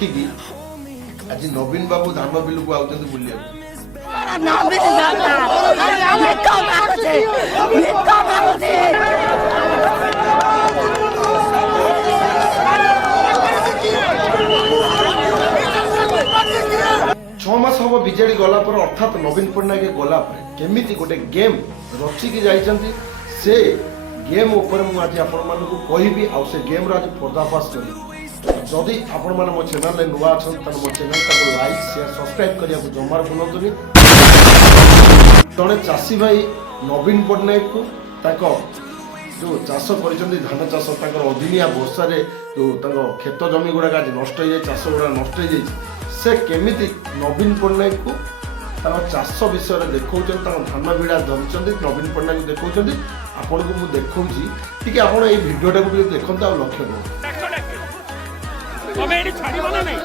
ଦେଖିକି ଆଜି ନବୀନ ବାବୁ ଧାନ ବିଲକୁ ଆଉଛନ୍ତି ବୁଲିବାକୁ। छह मास हम विजेडी गला पर अर्थात नवीन पट्टनायक गला पर केमिति गोटे गेम रचिकी जाइछन्ति से गेम ऊपर मु आज आपण मानकु कहिबी आ से गेम रा आज पर्दाफाश करी। जदि आपण मान मो चैनल ले नुवा छन त मो चैनल को लाइक शेयर सब्सक्राइब करिया को जमार भूलतुनी। तणे चासी भाई नवीन पट्टनायक को ताको जो चाष करिसन्ति धान चाष ताकर अदिनिया वर्षा रे जो ताको खेत जमी गुडा आज नष्ट हो जाय चाष गुडा नष्ट हो जाय से केमिति नवीन पट्टनायक को चाष विषय देखौं धान भिड़ा धरछन नवीन पट्टनायक देखौं आपन को मु देखौं ठीक है आपण ए वीडियोटा को देखंत आ लक्ष्य करो कमेडी छाड़ी बना नहीं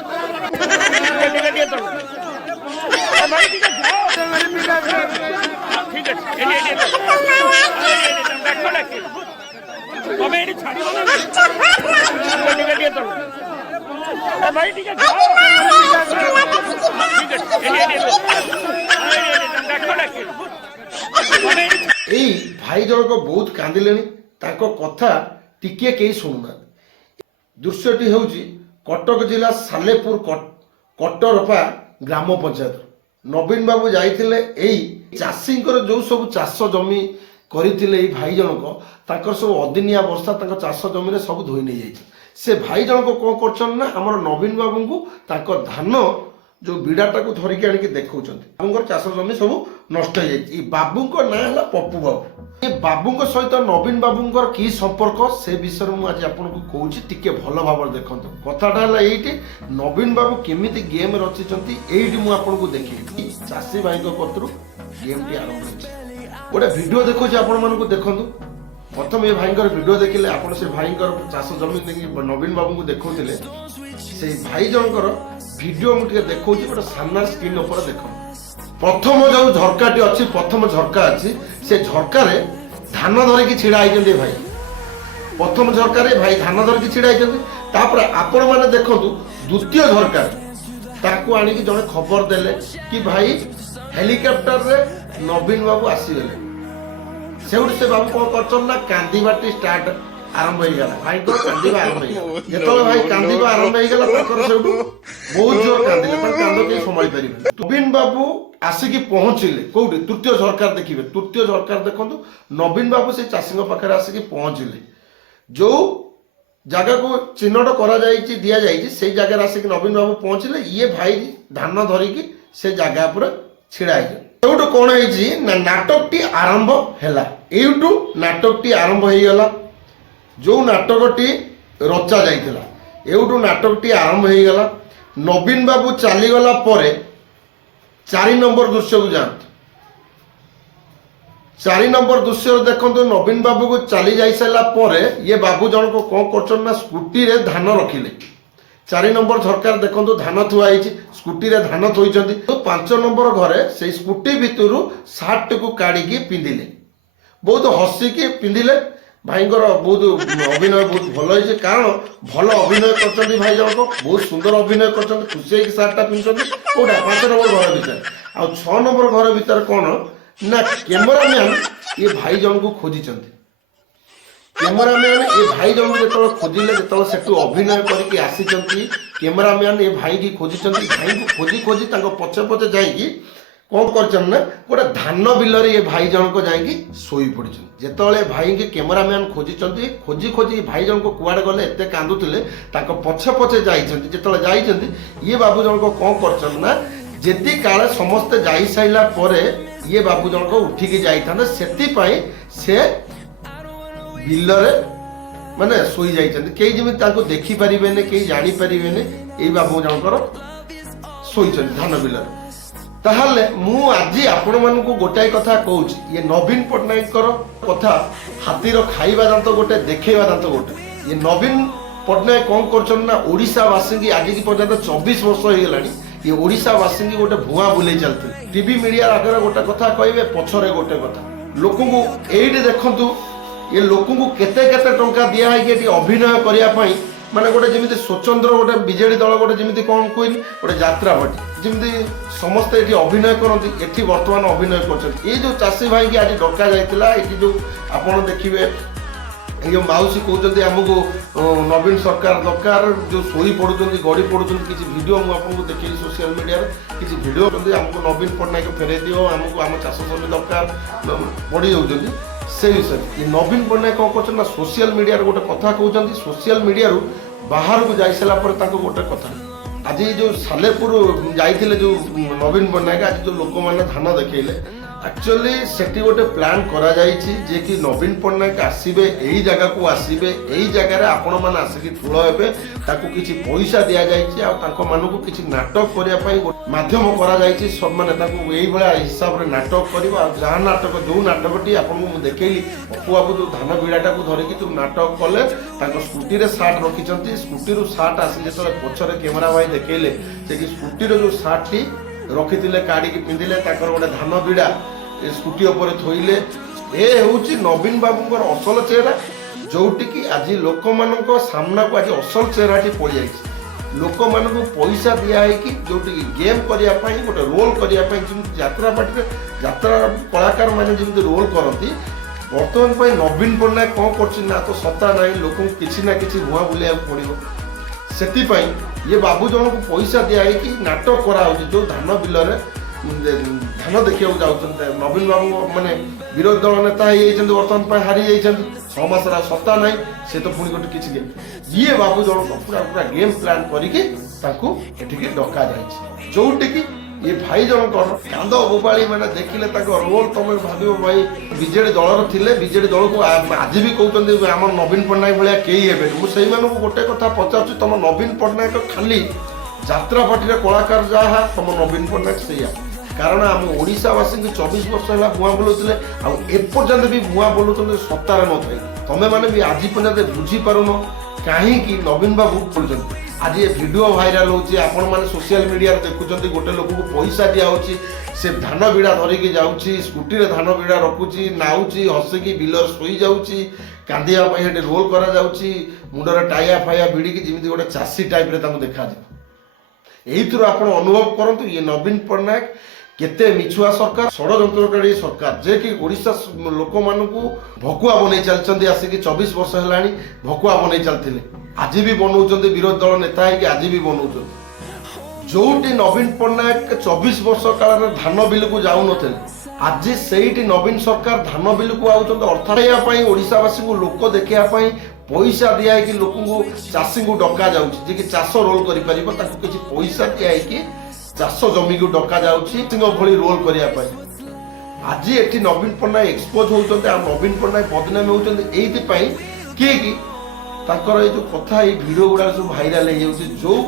ठीक है कमेडी छाड़ी बना नहीं भाई ठीक है এই ভাই জনক বহুত কান্দিলেনি তাଙ୍କ କଥା টিকে କେହି ଶୁଣୁନାହାନ୍ତି। ଦୃଶ୍ୟଟି ହେଉଛି କଟକ ଜିଲ୍ଲା ସାଲେପୁର କଟରପା ଗ୍ରାମ ପଞ୍ଚାୟତ। ନବୀନ ବାବୁ ଯାଇଥିଲେ ଏଇ ଚାଷୀଙ୍କର ଯେଉଁ ସବୁ ଚାଷ ଜମି କରିଥିଲେ ଏଇ ଭାଇ ଜଣକ ତାଙ୍କର ସବୁ ଅଦିନିଆ ବର୍ଷା ତାଙ୍କ ଚାଷ ଜମିରେ ସବୁ ଧୋଇ ନେଇଯାଇଛି। ସେ ଭାଇ ଜଣକ କ'ଣ କରୁଛନ୍ତି ନା ଆମର ନବୀନ ବାବୁଙ୍କୁ ତାଙ୍କ ଧାନ जो बिड़ाटा को धरिकी आनिकी देखौछन्ति। बाबूंकर चाष जमी सब नष्ट हो जाइछि। बाबूंकर नाम है पप्पू बाबू। ये बाबूंक सहित नवीन बाबूंकर की संपर्क से विषय में आज आपको कहूँ टिके भल भाव देखते। कथाटा है ये नवीन बाबू केमिति गेम रचिछन्ति एइटी मु आपको देखिए चाषी भाई पत्र गेम टी आरंभ होइछि। गोटे वीडियो देखो आपण मानकु देखंतु। प्रथम ये भाईंकर वीडियो देखिले आपण से भाईंकर चाष जमी नवीन बाबू को देखौथिले से भाई जनकर वीडियो मुझे देखा गोटे सामना स्क्रीन ऊपर देख। प्रथम जो झरकाटी अच्छी प्रथम झरका अच्छी से झरकार धान धरिकी छिड़ा होती भाई। प्रथम झरकार भाई धान धरिकी छिड़ा होती आपण मैंने देखु द्वितीय झरकार ताकू आणिकी जड़े खबर देले कि भाई हेलिकॉप्टर रे नवीन बाबू आसीगले। से बाबू कौन कर कांदीबाटी स्टार्ट आरंभ हो गला। भाई को कांदीबा आरंभ हो गला। जेतले भाई कांदीबा आरंभ हो गला तकर सेउटू बहुत जोर कांदिले पर कांदो के संभाली परिबे। नवीन बाबू आसिकी पहुंचिले कोउडी तृतीय झरकार देखिबे। तृतीय झरकार देखंतु नवीन बाबू से चाषीଙ୍କ पाखरे आसिकी पहुंचिले। जो जगह को चिन्हट करा जायछि दिया जायछि से जगह आसिकी नवीन बाबू पहुंचिले। ये भाई धान धरिकी से जगह पर छिड़ा है। एउटू कोन हैछि ना नाटकटी आरंभ हैला। एउटू नाटकटी आरंभ हो गला। जो नाटकटी रचा जाइथिला एउटू नाटकटी आरंभ हो गला। नवीन बाबू चलीगला परे 4 नंबर दृश्य को जात। 4 नंबर दृश्य देखो नवीन बाबू को चली जाई सारा परे ये बाबू जन को कौन कर स्कूटी रे धान रखिले। 4 नंबर झरकार देखो धान थुआ स्कूटी रे धान थोइछन्ति। तो 5 नंबर घरे से स्कूटी भितरु सार्ट को काढ़ी पिंधिले बहुत हसिकी पिंधिले। भाईंकर बहुत अभिनय बहुत भल है कारण भल अभिनय कर भाई जनक बहुत सुंदर अभिनय कर खुशी होगी सार्टा पिंधुंट कौटा 5 नंबर घर भीतर आ 6 नंबर घर भीतर कौन ना कैमरामैन ये भाई जन को खोजी। कैमरामैन ये भाई जन को जो खोजिले जो से अभिनय करके आसी कैमरामैन ये भाई की खोजी भाई को खोजी खोजी पचे पचे जाइकी कौन कर गोटे धान बिल ये भाई जन को जाकि शोई पड़ जिते भाई के कैमरामैन खोजी खोजी खोजी भाई जन को कुआड़े गले एत कांदुले पछे पछे जाते ये बाबू जन को कौन कर जेती काले समस्ते जा सारा पर ये बाबू जन को उठिकी जाता से बिल माने शोई जाते कई जमी देखिपारे कई जापारे ये बाबू जनकर शोई धान बिल। ताहले मु आज आपण मानकु गोटाई कथा कहूँ ये नवीन पट्टनायक कथा हाथीर खाइबा दांत गोटे देखा दांत गोटे। ये नवीन पट्टनायक कौन कर ओडिशावासी की आज की पर्यंत 24 वर्ष हो गलानी ये ओडिशावासी की गोटे भुआ बुले चलते टीवी मीडिया आगे गोटे कथा कहे पछरे गोटे कथा लोक ये लोक केते केते टंका दिया है अभिनय करने ମାନେ ଗୋଟେ ଯେମିତି ସ୍ୱତନ୍ତ୍ର ଗୋଟେ ବିଜେଡି ଦଳ ଗୋଟେ ଯେମିତି କ'ଣ କହିଲି ଗୋଟେ ଯାତ୍ରା ପାର୍ଟି ଯେମିତି ସମସ୍ତେ ଏଠି ଅଭିନୟ କରନ୍ତି, ଏଠି ବର୍ତ୍ତମାନ ଅଭିନୟ କରୁଛନ୍ତି। ଏଇ ଯେଉଁ ଚାଷୀ ଭାଇକି ଆଜି ଡକା ଯାଇଥିଲା, ଏଠି ଯେଉଁ ଆପଣ ଦେଖିବେ এই যে মাউসী কৌଛନ୍ତି ଆମକୁ ନବୀନ ସରକାର ଦରକାର, ଯେଉଁ ଶୋଇ ପଡ଼ୁଛନ୍ତି ଗଡ଼ି ପଡ଼ୁଛନ୍ତି, କିଛି ଭିଡ଼ିଓ ମୁଁ ଆପଣଙ୍କୁ ଦେଖେଇଲି ସୋସିଆଲ ମିଡ଼ିଆରେ, କିଛି ଭିଡ଼ିଓ କରୁଛନ୍ତି ଆମକୁ ନବୀନ ପଟ୍ଟନାୟକ ଫେରାଇ ଦିଅ, ଆମକୁ ଆମ ଚାଷ ଜମି ଦରକାର ପଡ଼ି ଯାଉଛନ୍ତି। ସେ ବିଷୟରେ ଏ ନବୀନ ପଟ୍ଟନାୟକ କ'ଣ କରୁଛନ୍ତି ନା ସୋସିଆଲ ମିଡ଼ିଆରେ ଗୋଟେ କଥା କହୁଛନ୍ତି, ସୋସିଆଲ ମିଡ଼ିଆରୁ ବାହାରକୁ ଯାଇସାରିଲା ପରେ ତାଙ୍କୁ ଗୋଟେ କଥା ଆଜି ଯେଉଁ ସାଲେପୁର ଯାଇଥିଲେ ଯେଉଁ ନବୀନ ପଟ୍ଟନାୟକ, ଆଜି ଯେଉଁ ଲୋକମାନେ ଧାନ ଦେଖେଇଲେ, ଆକ୍ଚୁଆଲି ସେଠି ଗୋଟେ ପ୍ଲାନ୍ କରାଯାଇଛି ଯେ କି ନବୀନ ପଟ୍ଟନାୟକ ଆସିବେ, ଏଇ ଜାଗାକୁ ଆସିବେ, ଏଇ ଜାଗାରେ ଆପଣମାନେ ଆସିକି ଠୁଳ ହେବେ, ତାକୁ କିଛି ପଇସା ଦିଆଯାଇଛି ଆଉ ତାଙ୍କ ମାନଙ୍କୁ କିଛି ନାଟକ କରିବା ପାଇଁ ମାଧ୍ୟମ କରାଯାଇଛି, ମାନେ ତାକୁ ଏଇଭଳିଆ ହିସାବରେ ନାଟକ କରିବ। ଆଉ ଯାହା ନାଟକ ଯେଉଁ ନାଟକଟି ଆପଣଙ୍କୁ ମୁଁ ଦେଖେଇଲି, ଅପୁ ବାବୁ ଯେଉଁ ଧାନ ବିଡ଼ାଟାକୁ ଧରିକି ଯେଉଁ ନାଟକ କଲେ, ତାଙ୍କ ସ୍କୁଟିରେ ସାର୍ଟ ରଖିଛନ୍ତି, ସ୍କୁଟିରୁ ସାର୍ଟ ଆସି ଯେତେବେଳେ ପଛରେ କ୍ୟାମେରା ଭାଇ ଦେଖେଇଲେ ଯେ କି ସ୍କୁଟିର ଯେଉଁ ସାର୍ଟଟି ରଖିଥିଲେ କାଢ଼ିକି ପିନ୍ଧିଲେ, ତାଙ୍କର ଗୋଟେ ଧାନ ବିଡ଼ା ସ୍କୁଟି ଉପରେ ଥୋଇଲେ। ଏ ହେଉଛି ନବୀନ ବାବୁଙ୍କର ଅସଲ ଚେହେରା, ଯେଉଁଠିକି ଆଜି ଲୋକମାନଙ୍କ ସାମ୍ନାକୁ ଆଜି ଅସଲ ଚେହେରାଟି ପଡ଼ିଯାଇଛି। ଲୋକମାନଙ୍କୁ ପଇସା ଦିଆହେଇକି ଯେଉଁଠିକି ଗେମ୍ କରିବା ପାଇଁ, ଗୋଟେ ରୋଲ୍ କରିବା ପାଇଁ, ଯେମିତି ଯାତ୍ରା ପାର୍ଟିରେ ଯାତ୍ରା କଳାକାରମାନେ ଯେମିତି ରୋଲ୍ କରନ୍ତି, ବର୍ତ୍ତମାନ ପାଇଁ ନବୀନ ପଟ୍ଟନାୟକ କ'ଣ କରୁଛି ନା ତ ସତ୍ତା ନାହିଁ, ଲୋକଙ୍କୁ କିଛି ନା କିଛି ଭୁଆଁ ବୁଲେଇବାକୁ ପଡ଼ିବ। ସେଥିପାଇଁ ଇଏ ବାବୁ ଜଣଙ୍କୁ ପଇସା ଦିଆହେଇକି ନାଟକ କରାହେଉଛି, ଯେଉଁ ଧାନ ବିଲରେ ଧାନ ଦେଖିବାକୁ ଯାଉଛନ୍ତି। ନବୀନ ବାବୁ ମାନେ ବିରୋଧୀ ଦଳ ନେତା ହେଇଯାଇଛନ୍ତି, ବର୍ତ୍ତମାନ ପାଇଁ ହାରି ଯାଇଛନ୍ତି, 6 ମାସର ସତ୍ତା ନାହିଁ, ସେ ତ ପୁଣି ଗୋଟେ କିଛି ଗେମ୍, ଇଏ ବାବୁ ଜଣକ ପୁରା ଗେମ୍ ପ୍ଲାନ୍ କରିକି ତାଙ୍କୁ ଏଠିକି ଡକାଯାଇଛି, ଯେଉଁଠିକି ଏ ଭାଇ ଜଣଙ୍କର କାନ୍ଦ ବୋବାଳି ମାନେ ଦେଖିଲେ ତାଙ୍କ ରୋଲ୍, ତମେ ଭାବିବ ଭାଇ ବିଜେଡି ଦଳର ଥିଲେ, ବିଜେଡି ଦଳକୁ ଆଜି ବି କହୁଛନ୍ତି ଆମର ନବୀନ ପଟ୍ଟନାୟକ ଭଳିଆ କେହି ହେବେନି। ମୁଁ ସେଇମାନଙ୍କୁ ଗୋଟେ କଥା ପଚାରୁଛି, ତମ ନବୀନ ପଟ୍ଟନାୟକ ଖାଲି ଯାତ୍ରା ପାର୍ଟିରେ କଳାକାର ଯାହା, ତମ ନବୀନ ପଟ୍ଟନାୟକ ସେଇଆ। କାରଣ ଆମ ଓଡ଼ିଶାବାସୀଙ୍କୁ 24 ବର୍ଷ ହେଲା ଭୁଆଁ ବୁଲଉଥିଲେ, ଆଉ ଏପର୍ଯ୍ୟନ୍ତ ବି ଭୁଆଁ ବୁଲଉଛନ୍ତି ସତ୍ତାରେ ନଥାଏ। ତମେ ମାନେ ବି ଆଜି ପର୍ଯ୍ୟନ୍ତ ବୁଝିପାରୁନ କାହିଁକି ନବୀନ ବାବୁ କରୁଛନ୍ତି। ଆଜି ଏ ଭିଡ଼ିଓ ଭାଇରାଲ ହେଉଛି, ଆପଣମାନେ ସୋସିଆଲ ମିଡ଼ିଆରେ ଦେଖୁଛନ୍ତି, ଗୋଟେ ଲୋକକୁ ପଇସା ଦିଆହେଉଛି, ସେ ଧାନ ବିଡ଼ା ଧରିକି ଯାଉଛି, ସ୍କୁଟିରେ ଧାନ ବିଡ଼ା ରଖୁଛି, ନାଉଛି, ହସିକି ବିଲରେ ଶୋଇଯାଉଛି, କାନ୍ଦିବା ପାଇଁ ସେଠି ରୋଲ୍ କରାଯାଉଛି, ମୁଣ୍ଡରେ ଟାଇଆ ଫାଇଆ ଭିଡ଼ିକି ଯେମିତି ଗୋଟେ ଚାଷୀ ଟାଇପ୍ରେ ତାଙ୍କୁ ଦେଖାଯାଏ। ଏଇଥିରୁ ଆପଣ ଅନୁଭବ କରନ୍ତୁ ଇଏ ନବୀନ ପଟ୍ଟନାୟକ କେତେ ମିଛୁଆ ସରକାର, ଷଡ଼ଯନ୍ତ୍ରକାରୀ ସରକାର, ଯେ କି ଓଡ଼ିଶା ଲୋକମାନଙ୍କୁ ଭକୁଆ ବନେଇ ଚାଲିଛନ୍ତି। ଆସିକି 24 ବର୍ଷ ହେଲାଣି ଭକୁଆ ବନେଇ ଚାଲିଥିଲେ, ଆଜି ବି ବନଉଛନ୍ତି, ବିରୋଧୀ ଦଳ ନେତା ହେଇକି ଆଜି ବି ବନଉଛନ୍ତି। ଯେଉଁଠି ନବୀନ ପଟ୍ଟନାୟକ 24 ବର୍ଷ କାଳରେ ଧାନ ବିଲକୁ ଯାଉନଥିଲେ, ଆଜି ସେଇଠି ନବୀନ ସରକାର ଧାନ ବିଲକୁ ଆଉଛନ୍ତି ଅର୍ଥ ପାଇବା ପାଇଁ, ଓଡ଼ିଶାବାସୀଙ୍କୁ ଲୋକ ଦେଖିବା ପାଇଁ ପଇସା ଦିଆହେଇକି ଲୋକଙ୍କୁ ଚାଷୀଙ୍କୁ ଡକାଯାଉଛି, ଯେ କି ଚାଷ ରୋଲ୍ କରିପାରିବ, ତାଙ୍କୁ କିଛି ପଇସା ଦିଆହେଇକି ଚାଷ ଜମିକୁ ଡକାଯାଉଛି ଭଳି ରୋଲ୍ କରିବା ପାଇଁ। ଆଜି ଏଠି ନବୀନ ପଟ୍ଟନାୟକ ଏକ୍ସପୋଜ ହେଉଛନ୍ତି, ଆଉ ନବୀନ ପଟ୍ଟନାୟକ ବଦନାମୀ ହେଉଛନ୍ତି ଏଇଥିପାଇଁ କିଏକି ତାଙ୍କର ଏଇ ଯେଉଁ କଥା, ଏଇ ଭିଡ଼ିଓ ଗୁଡ଼ାକ ସବୁ ଭାଇରାଲ ହେଇଯାଉଛି, ଯେଉଁ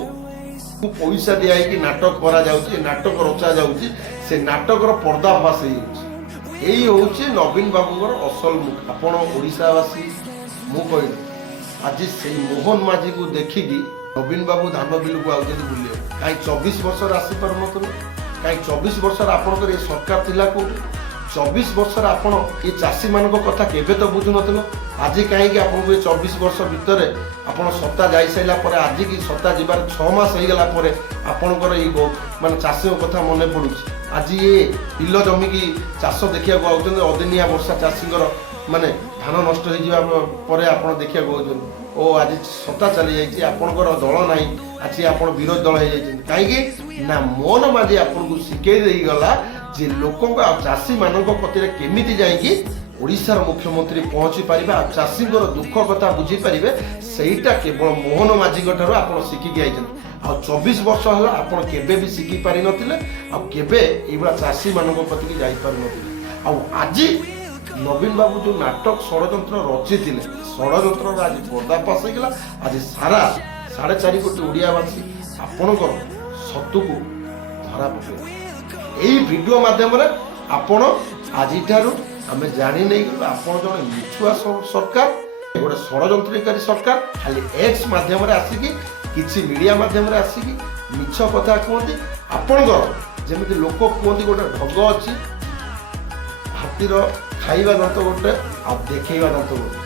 ପଇସା ଦିଆହେଇକି ନାଟକ କରାଯାଉଛି, ନାଟକ ରଚାଯାଉଛି, ସେ ନାଟକର ପର୍ଦ୍ଦାଫାଶ ହେଇଯାଉଛି। ଏଇ ହେଉଛି ନବୀନ ବାବୁଙ୍କର ଅସଲ ମୁଖ। ଆପଣ ଓଡ଼ିଶାବାସୀ, ମୁଁ କହିଲି ଆଜି ସେଇ ମୋହନ ମାଝୀକୁ ଦେଖିକି ନବୀନ ବାବୁ ଧାନ ବିଲକୁ ଆଉଛନ୍ତି ବୁଲିବାକୁ। କାହିଁ 24 ବର୍ଷରେ ଆସିପାରୁନଥିଲେ, କାହିଁ 24 ବର୍ଷରେ ଆପଣଙ୍କର ଏ ସରକାର ଥିଲା କେଉଁଠି, 24 ବର୍ଷରେ ଆପଣ ଏ ଚାଷୀମାନଙ୍କ କଥା କେବେ ତ ବୁଝୁନଥିଲେ। ଆଜି କାହିଁକି ଆପଣଙ୍କୁ ଏ 24 ବର୍ଷ ଭିତରେ ଆପଣ ସତ୍ତା ଯାଇସାରିଲା ପରେ, ଆଜିକି ସତ୍ତା ଯିବାର 6 ମାସ ହେଇଗଲା ପରେ ଆପଣଙ୍କର ଏଇ ମାନେ ଚାଷୀଙ୍କ କଥା ମନେ ପଡ଼ୁଛି। ଆଜି ଏ ବିଲ ଜମିକି ଚାଷ ଦେଖିବାକୁ ଆଉଛନ୍ତି, ଅଦିନିଆ ବର୍ଷା ଚାଷୀଙ୍କର ମାନେ ଧାନ ନଷ୍ଟ ହେଇଯିବା ପରେ ଆପଣ ଦେଖିବାକୁ ଆଉଛନ୍ତି। ଓ ଆଜି ସତ୍ତା ଚାଲିଯାଇଛି, ଆପଣଙ୍କର ଦଳ ନାହିଁ, ଆଜି ଆପଣ ବିରୋଧୀ ଦଳ ହେଇଯାଇଛନ୍ତି। କାହିଁକି ନା ମୋହନ ମାଝୀ ଆପଣଙ୍କୁ ଶିଖେଇ ଦେଇଗଲା ଯେ ଲୋକଙ୍କ ଆଉ ଚାଷୀମାନଙ୍କ କତିରେ କେମିତି ଯାଇକି ଓଡ଼ିଶାର ମୁଖ୍ୟମନ୍ତ୍ରୀ ପହଞ୍ଚି ପାରିବେ, ଆଉ ଚାଷୀଙ୍କର ଦୁଃଖ କଥା ବୁଝିପାରିବେ, ସେଇଟା କେବଳ ମୋହନ ମାଝୀଙ୍କ ଠାରୁ ଆପଣ ଶିଖିକି ଯାଇଛନ୍ତି। ଆଉ 24 ବର୍ଷ ହେଲା ଆପଣ କେବେ ବି ଶିଖି ପାରିନଥିଲେ, ଆଉ କେବେ ଏଇଭଳିଆ ଚାଷୀମାନଙ୍କ କତିକି ଯାଇପାରିନଥିଲେ। ଆଉ ଆଜି ନବୀନ ବାବୁ ଯେଉଁ ନାଟକ ଷଡ଼ଯନ୍ତ୍ର ରଚିଥିଲେ, ଷଡ଼ଯନ୍ତ୍ରର ଆଜି ପର୍ଦ୍ଦାଫାଶ ହେଇଗଲା। ଆଜି ସାରା 4.5 କୋଟି ଓଡ଼ିଆବାସୀ ଆପଣଙ୍କର ସତୁକୁ ଧରା ପକାଇଲେ। ଏଇ ଭିଡ଼ିଓ ମାଧ୍ୟମରେ ଆପଣ ଆଜିଠାରୁ ଆମେ ଜାଣି ନେଇଗଲୁ ଆପଣ ଜଣେ ମିଛୁଆ ସରକାର, ଗୋଟେ ଷଡ଼ଯନ୍ତ୍ରକାରୀ ସରକାର। ଖାଲି ଏକ୍ସ ମାଧ୍ୟମରେ ଆସିକି, କିଛି ମିଡ଼ିଆ ମାଧ୍ୟମରେ ଆସିକି ମିଛ କଥା କୁହନ୍ତି। ଆପଣଙ୍କର ଯେମିତି ଲୋକ କୁହନ୍ତି ଗୋଟେ ଢଗ ଅଛି, ହାତୀର ଖାଇବା ଦାନ୍ତ ଗୋଟେ ଆଉ ଦେଖେଇବା ଦାନ୍ତ ଗୋଟେ।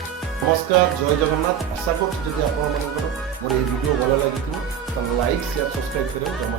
ନମସ୍କାର, ଜୟ ଜଗନ୍ନାଥ। ଆଶା କରୁଛି ଯଦି ଆପଣମାନଙ୍କର ମୋର ଏହି ଭିଡ଼ିଓ ଭଲ ଲାଗିଥିବ ତାହେଲେ ଲାଇକ୍ ସେୟାର ସବସ୍କ୍ରାଇବ୍ କରିବାକୁ ଜମା